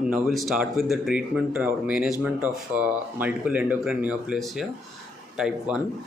Now we'll start with the treatment or management of multiple endocrine neoplasia type 1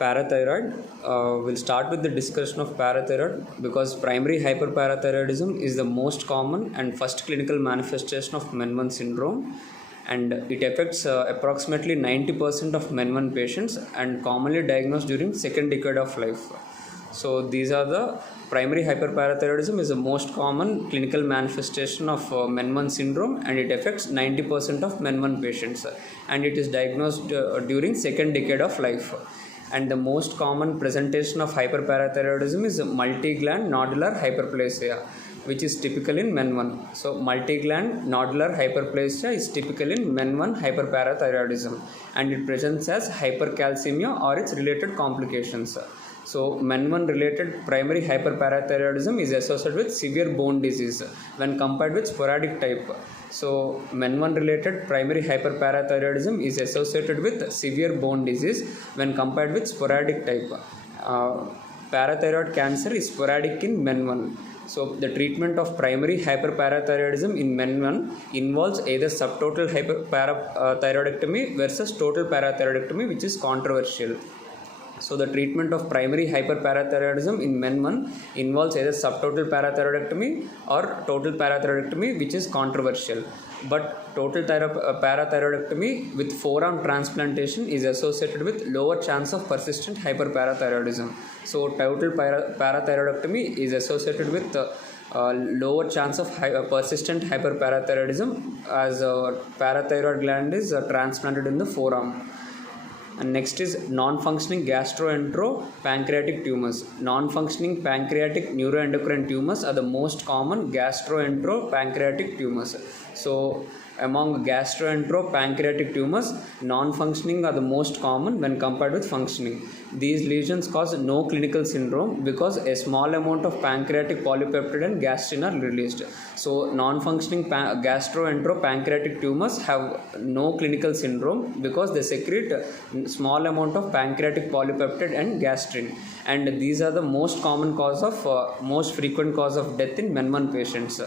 parathyroid. We'll start with the discussion of parathyroid because primary hyperparathyroidism is the most common and first clinical manifestation of MEN-1 syndrome, and it affects approximately 90% of MEN-1 patients and commonly diagnosed during second decade of life. So these are the primary hyperparathyroidism is the most common clinical manifestation of MEN-1 syndrome, and it affects 90% of MEN-1 patients, and it is diagnosed during second decade of life. And the most common presentation of hyperparathyroidism is multi-gland nodular hyperplasia, which is typical in MEN-1. So multi-gland nodular hyperplasia is typical in MEN-1 hyperparathyroidism, and it presents as hypercalcemia or its related complications. So MEN-1 related primary hyperparathyroidism is associated with severe bone disease when compared with sporadic type. So MEN-1 related primary hyperparathyroidism is associated with severe bone disease when compared with sporadic type. Parathyroid cancer is sporadic in MEN-1. So the treatment of primary hyperparathyroidism in MEN-1 involves either subtotal hyperparathyroidectomy versus total parathyroidectomy, which is controversial. So the treatment of primary hyperparathyroidism in MEN-1 involves either subtotal parathyroidectomy or total parathyroidectomy, which is controversial. But total parathyroidectomy with forearm transplantation is associated with lower chance of persistent hyperparathyroidism. So total parathyroidectomy is associated with lower chance of persistent hyperparathyroidism as parathyroid gland is transplanted in the forearm. And next is non-functioning gastroenteropancreatic tumors. Non-functioning pancreatic neuroendocrine tumors are the most common gastroenteropancreatic tumors. So among gastroenteropancreatic tumors, non-functioning are the most common when compared with functioning. These lesions cause no clinical syndrome because a small amount of pancreatic polypeptide and gastrin are released. So non-functioning gastroenteropancreatic tumors have no clinical syndrome because they secrete small amount of pancreatic polypeptide and gastrin, and these are the most common cause of most frequent cause of death in MEN-1 patients.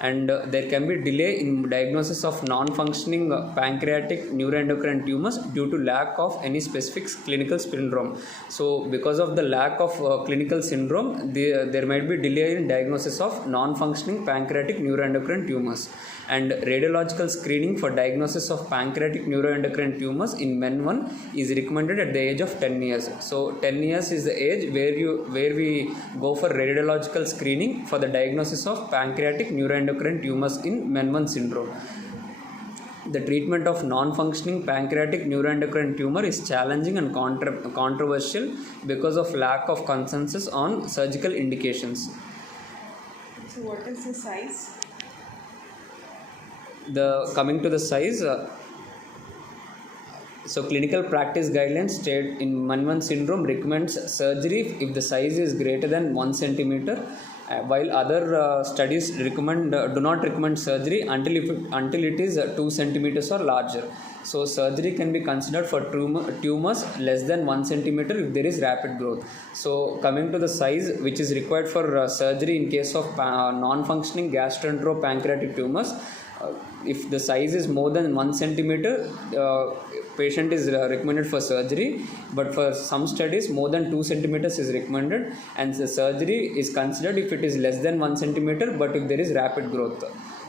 And there can be delay in diagnosis of non-functioning pancreatic neuroendocrine tumors due to lack of any specific clinical syndrome. So because of the lack of clinical syndrome, there might be delay in diagnosis of non-functioning pancreatic neuroendocrine tumors. And radiological screening for diagnosis of pancreatic neuroendocrine tumors in MEN-1 is recommended at the age of 10 years. So 10 years is the age where we go for radiological screening for the diagnosis of pancreatic neuroendocrine tumors in MEN-1 syndrome. The treatment of non-functioning pancreatic neuroendocrine tumor is challenging and controversial because of lack of consensus on surgical indications. So what is the size? Coming to the size, so clinical practice guidelines state in MEN-1 syndrome recommends surgery if the size is greater than 1 centimeter, while other studies do not recommend surgery until it is 2 centimeters or larger. So surgery can be considered for tumors less than 1 centimeter if there is rapid growth. So coming to the size which is required for surgery in case of non-functioning gastroenteropancreatic tumors, if the size is more than 1 centimeter, patient is recommended for surgery, but for some studies more than 2 centimeters is recommended, and the surgery is considered if it is less than 1 centimeter but if there is rapid growth.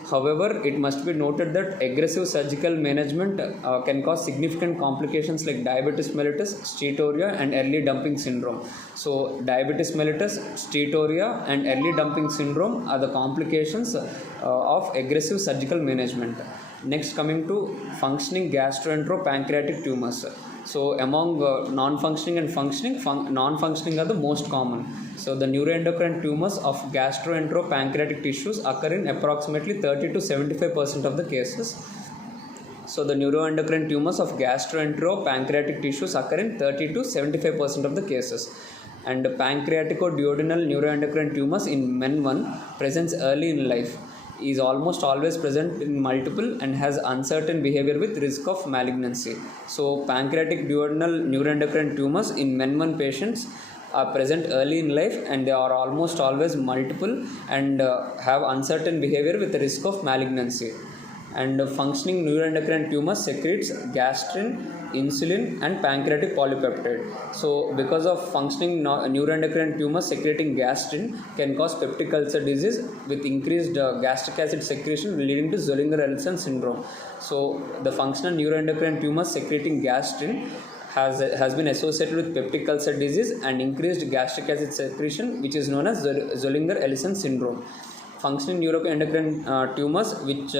However, it must be noted that aggressive surgical management can cause significant complications like diabetes mellitus, steatorrhea, and early dumping syndrome. So, diabetes mellitus, steatorrhea, and early dumping syndrome are the complications of aggressive surgical management. Next, coming to functioning gastroenteropancreatic tumors. So among non-functioning and functioning, non-functioning are the most common. So the neuroendocrine tumors of gastroenteropancreatic tissues occur in approximately 30 to 75% of the cases. So the neuroendocrine tumors of gastroenteropancreatic tissues occur in 30 to 75% of the cases. And pancreaticoduodenal neuroendocrine tumors in MEN-1 presents early in life, is almost always present in multiple and has uncertain behavior with risk of malignancy. So pancreatic duodenal neuroendocrine tumors in MEN-1 patients are present early in life, and they are almost always multiple and have uncertain behavior with the risk of malignancy. And functioning neuroendocrine tumor secretes gastrin, insulin, and pancreatic polypeptide. So because of functioning neuroendocrine tumor secreting gastrin can cause peptic ulcer disease with increased gastric acid secretion leading to Zollinger-Ellison syndrome. So the functional neuroendocrine tumor secreting gastrin has been associated with peptic ulcer disease and increased gastric acid secretion, which is known as Zollinger-Ellison syndrome. Functioning neuroendocrine tumors which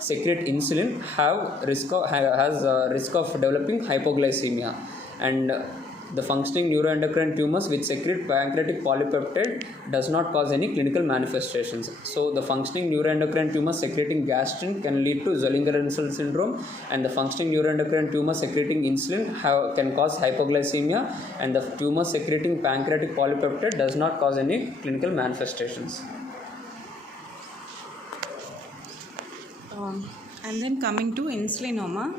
secrete insulin has risk of developing hypoglycemia, and the functioning neuroendocrine tumors which secrete pancreatic polypeptide does not cause any clinical manifestations. So the functioning neuroendocrine tumor secreting gastrin can lead to Zollinger-Ellison syndrome, and the functioning neuroendocrine tumor secreting insulin can cause hypoglycemia, and the tumor secreting pancreatic polypeptide does not cause any clinical manifestations. And then coming to insulinoma.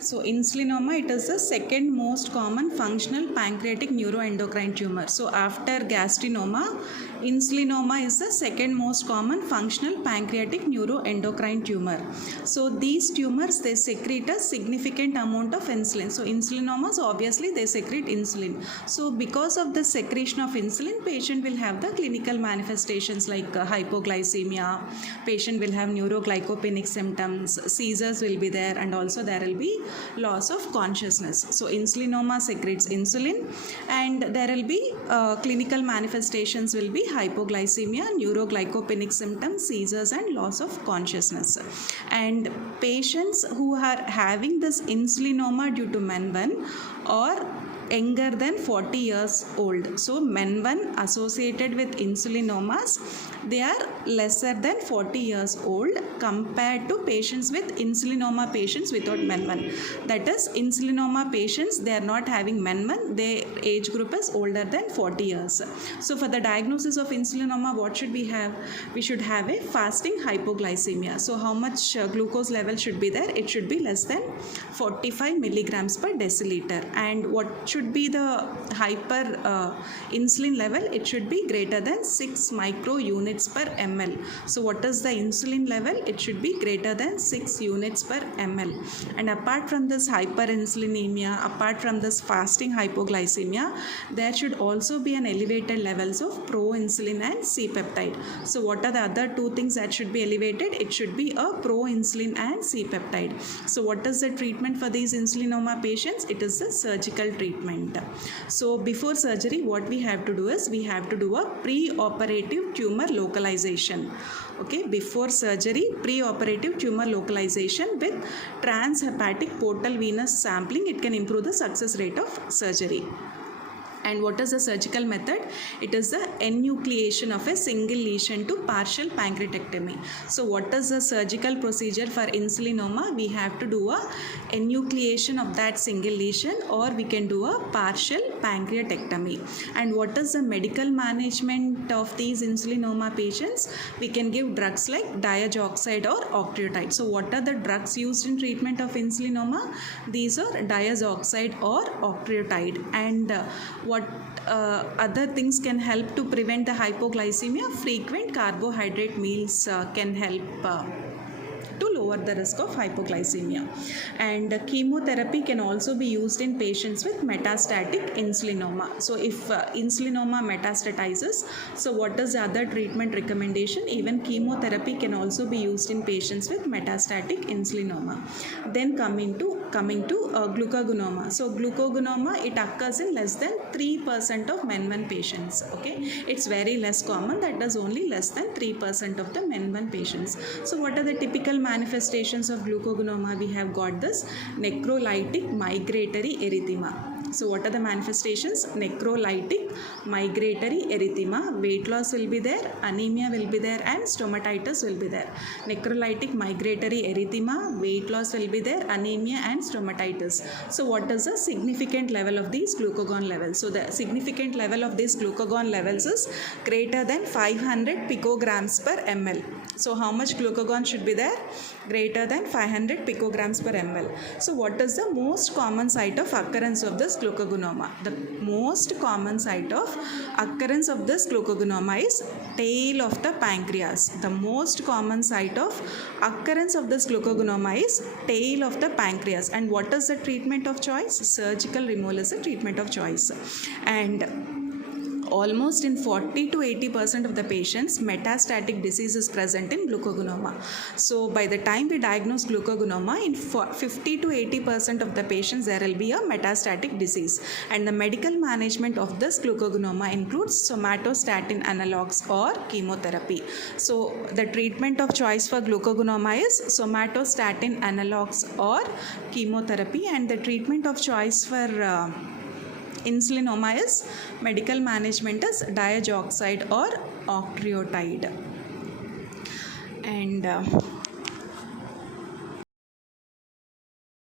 So insulinoma, it is the second most common functional pancreatic neuroendocrine tumor. So after gastrinoma, insulinoma is the second most common functional pancreatic neuroendocrine tumor. So these tumors, they secrete a significant amount of insulin. So insulinomas, obviously they secrete insulin. So because of the secretion of insulin, patient will have the clinical manifestations like hypoglycemia, patient will have neuroglycopenic symptoms, seizures will be there, and also there will be loss of consciousness. So insulinoma secretes insulin, and there will be clinical manifestations will be hypoglycemia, neuroglycopenic symptoms, seizures, and loss of consciousness. And patients who are having this insulinoma due to MEN-1 or younger than 40 years old. So MEN-1 associated with insulinomas, they are lesser than 40 years old compared to patients with insulinoma patients without MEN-1. That is, insulinoma patients, they are not having MEN-1, their age group is older than 40 years. So for the diagnosis of insulinoma, what should we have? We should have a fasting hypoglycemia. So how much glucose level should be there? It should be less than 45 milligrams per deciliter. And what should be the hyper insulin level? It should be greater than 6 micro units per ml. So what is the insulin level? It should be greater than 6 units per ml. And apart from this hyperinsulinemia, apart from this fasting hypoglycemia, there should also be an elevated levels of proinsulin and C-peptide. So what are the other two things that should be elevated? It should be a proinsulin and C-peptide. So what is the treatment for these insulinoma patients? It is a surgical treatment. So before surgery, what we have to do is we have to do a pre-operative tumor localization. Okay, before surgery, pre-operative tumor localization with transhepatic portal venous sampling, it can improve the success rate of surgery. And what is the surgical method? It is the enucleation of a single lesion to partial pancreatectomy. So what is the surgical procedure for insulinoma? We have to do a enucleation of that single lesion, or we can do a partial pancreatectomy. And what is the medical management of these insulinoma patients? We can give drugs like diazoxide or octreotide. So what are the drugs used in treatment of insulinoma? These are diazoxide or octreotide. And what other things can help to prevent the hypoglycemia? Frequent carbohydrate meals can help to lower the risk of hypoglycemia. And chemotherapy can also be used in patients with metastatic insulinoma. So if insulinoma metastatizes, so what is the other treatment recommendation? Even chemotherapy can also be used in patients with metastatic insulinoma. Then coming to glucagonoma. So glucagonoma, it occurs in less than 3% of MEN-1 patients. Okay, it's very less common. That is only less than 3% of the MEN-1 patients. So what are the typical manifestations of glucagonoma? We have got this necrolytic migratory erythema. So what are the manifestations? Necrolytic migratory erythema, weight loss will be there, anemia will be there, and stomatitis will be there. Necrolytic migratory erythema, weight loss will be there, anemia and stomatitis. So what is the significant level of these glucagon levels? So the significant level of these glucagon levels is greater than 500 picograms per ml. So how much glucagon should be there? Greater than 500 picograms per ml. So what is the most common site of occurrence of this glucagonoma. The most common site of occurrence of this glucagonoma is tail of the pancreas. The most common site of occurrence of this glucagonoma is tail of the pancreas. And what is the treatment of choice? Surgical removal is the treatment of choice. And almost in 40 to 80% of the patients, metastatic disease is present in glucagonoma. So by the time we diagnose glucagonoma, in 50 to 80% of the patients, there will be a metastatic disease. And the medical management of this glucagonoma includes somatostatin analogs or chemotherapy. So the treatment of choice for glucagonoma is somatostatin analogs or chemotherapy, and the treatment of choice for Insulinoma is medical management is diazoxide or octreotide. And